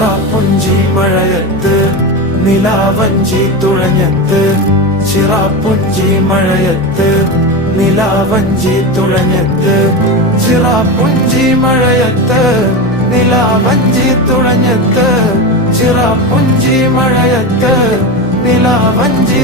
ചിറാപ്പുഞ്ചി മഴയത്ത് നിലാവഞ്ചി തുഴഞ്ഞത്ത്, ചിറാപ്പുഞ്ചി മഴയത്ത് നിലാവഞ്ചി തുഴഞ്ഞത്ത്, ചിറാപ്പുഞ്ചി മഴയത്ത് നിലാവഞ്ചി തുഴഞ്ഞത്ത്, ചിറാപ്പുഞ്ചി മഴയത്ത് നിലാവഞ്ചി